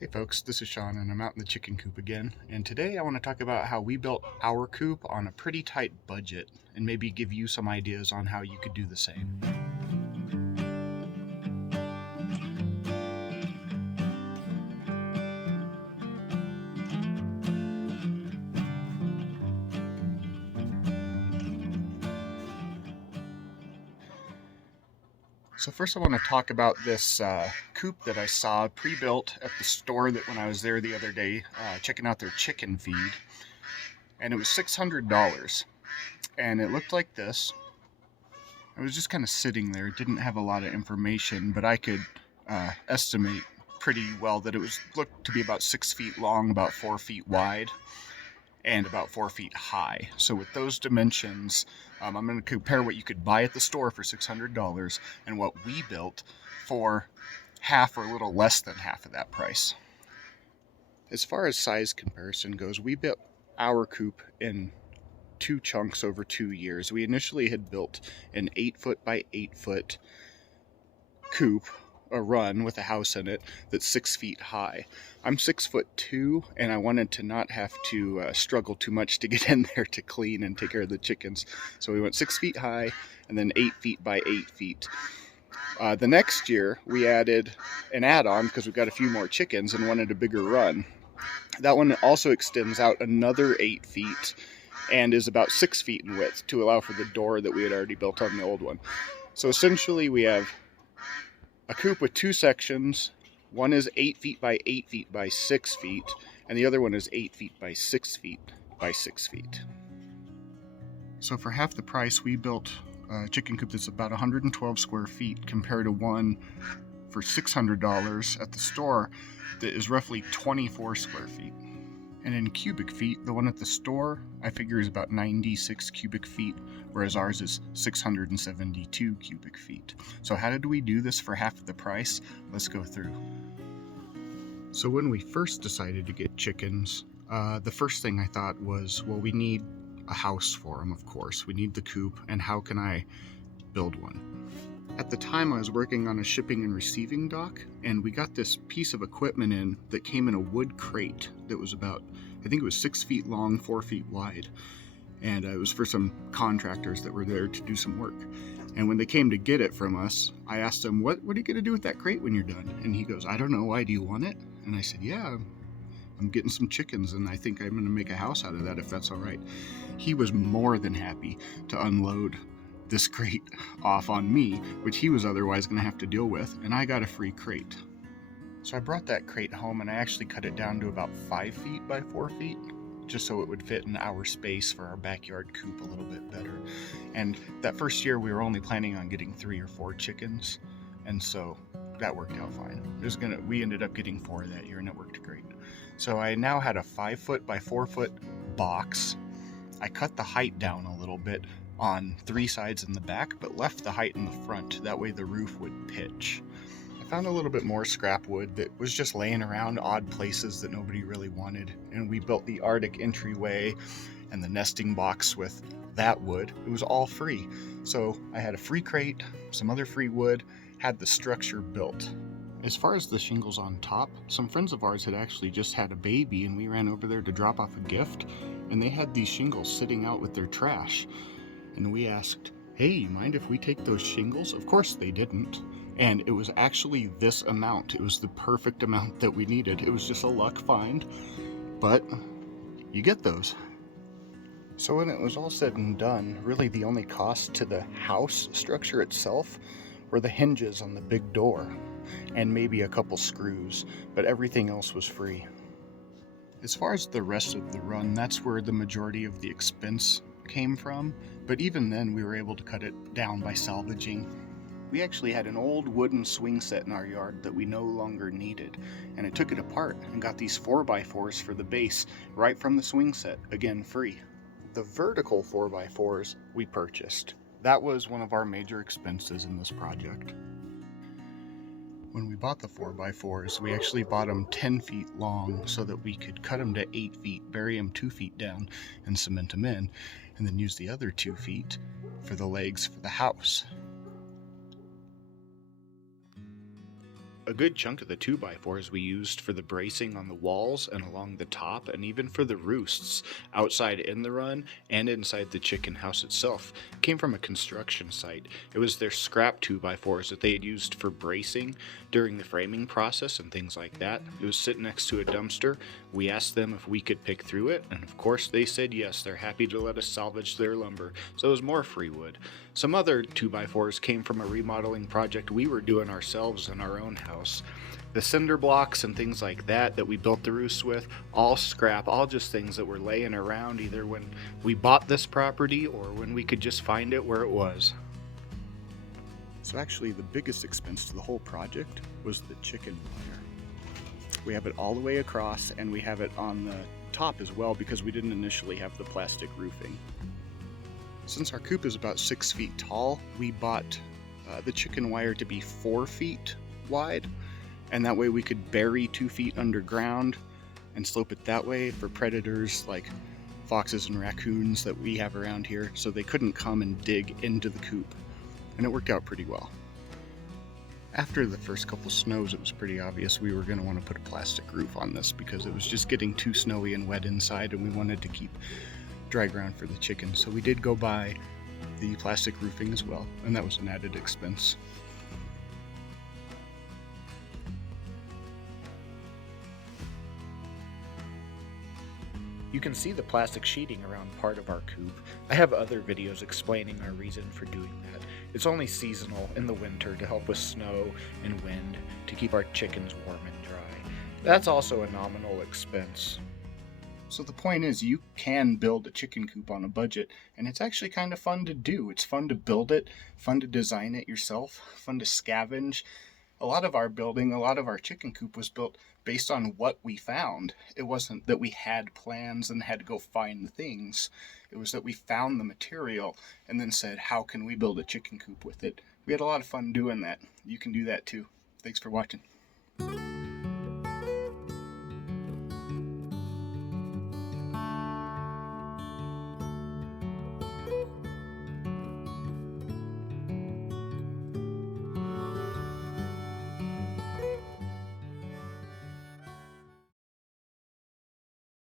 Hey folks, this is Sean and I'm out in the chicken coop again, and today I want to talk about how we built our coop on a pretty tight budget and maybe give you some ideas on how you could do the same. So first I want to talk about this coop that I saw pre-built at the store that when I was there the other day checking out their chicken feed, and it was $600 and it looked like this. It was just kind of sitting there. It didn't have a lot of information, but I could estimate pretty well that it was looked to be about 6 feet long, about 4 feet wide, and about 4 feet high. So with those dimensions, I'm going to compare what you could buy at the store for $600 and what we built for half or a little less than half of that price. As far as size comparison goes, we built our coop in two chunks over 2 years. We initially had built an 8-foot by 8-foot coop, a run with a house in it that's 6 feet high. I'm 6'2", and I wanted to not have to struggle too much to get in there to clean and take care of the chickens. So we went 6 feet high and then 8 feet by 8 feet. The next year we added an add-on because we got a few more chickens and wanted a bigger run. That one also extends out another 8 feet and is about 6 feet in width to allow for the door that we had already built on the old one. So essentially we have a coop with two sections. One is 8 feet by 8 feet by 6 feet, and the other one is 8 feet by 6 feet by 6 feet. So for half the price, we built a chicken coop that's about 112 square feet compared to one for $600 at the store that is roughly 24 square feet. And in cubic feet, the one at the store, I figure is about 96 cubic feet, whereas ours is 672 cubic feet. So how did we do this for half of the price? Let's go through. So when we first decided to get chickens, the first thing I thought was, well, we need a house for them, of course. We need the coop, and how can I build one? At the time, I was working on a shipping and receiving dock, and we got this piece of equipment in that came in a wood crate that was about, I think it was 6 feet long, 4 feet wide. And it was for some contractors that were there to do some work. And when they came to get it from us, I asked them, what are you going to do with that crate when you're done? And he goes, I don't know, why do you want it? And I said, yeah, I'm getting some chickens, and I think I'm going to make a house out of that if that's all right. He was more than happy to unload this crate off on me, which he was otherwise going to have to deal with, and I got a free crate. So I brought that crate home and I actually cut it down to about 5 feet by 4 feet, just so it would fit in our space for our backyard coop a little bit better. And that first year we were only planning on getting 3 or 4 chickens, and so that worked out fine. We ended up getting 4 that year and it worked great. So I now had a 5 foot by 4 foot box. I cut the height down a little bit on 3 sides in the back, but left the height in the front. That way the roof would pitch. I found a little bit more scrap wood that was just laying around odd places that nobody really wanted, and we built the Arctic entryway and the nesting box with that wood. It was all free. So I had a free crate, some other free wood, had the structure built. As far as the shingles on top, some friends of ours had actually just had a baby, and we ran over there to drop off a gift, and they had these shingles sitting out with their trash. And we asked, hey, you mind if we take those shingles? Of course they didn't. And it was actually this amount. It was the perfect amount that we needed. It was just a luck find, but you get those. So when it was all said and done, really the only cost to the house structure itself were the hinges on the big door and maybe a couple screws, but everything else was free. As far as the rest of the run, that's where the majority of the expense came from, but even then we were able to cut it down by salvaging. We actually had an old wooden swing set in our yard that we no longer needed, and I took it apart and got these 4x4s for the base right from the swing set, again free. The vertical 4x4s we purchased. That was one of our major expenses in this project. When we bought the 4x4s, we actually bought them 10 feet long so that we could cut them to 8 feet, bury them 2 feet down, and cement them in, and then use the other 2 feet for the legs for the house. A good chunk of the 2x4s we used for the bracing on the walls and along the top, and even for the roosts outside in the run and inside the chicken house itself, came from a construction site. It was their scrap 2x4s that they had used for bracing during the framing process and things like that. It was sitting next to a dumpster. We asked them if we could pick through it, and of course they said yes. They're happy to let us salvage their lumber, so it was more free wood. Some other 2x4s came from a remodeling project we were doing ourselves in our own house. The cinder blocks and things like that we built the roosts with, all scrap, all just things that were laying around either when we bought this property or when we could just find it where it was. So actually the biggest expense to the whole project was the chicken wire. We have it all the way across, and we have it on the top as well because we didn't initially have the plastic roofing. Since our coop is about 6 feet tall, we bought the chicken wire to be 4 feet wide, and that way we could bury 2 feet underground and slope it that way for predators like foxes and raccoons that we have around here, so they couldn't come and dig into the coop, and it worked out pretty well. After the first couple snows, it was pretty obvious we were going to want to put a plastic roof on this because it was just getting too snowy and wet inside, and we wanted to keep dry ground for the chickens. So we did go buy the plastic roofing as well, and that was an added expense. You can see the plastic sheeting around part of our coop. I have other videos explaining our reason for doing that. It's only seasonal in the winter to help with snow and wind to keep our chickens warm and dry. That's also a nominal expense. So the point is, you can build a chicken coop on a budget, and it's actually kind of fun to do. It's fun to build it, fun to design it yourself, fun to scavenge. A lot of our chicken coop was built based on what we found. It wasn't that we had plans and had to go find the things. It was that we found the material and then said, how can we build a chicken coop with it? We had a lot of fun doing that. You can do that too. Thanks for watching.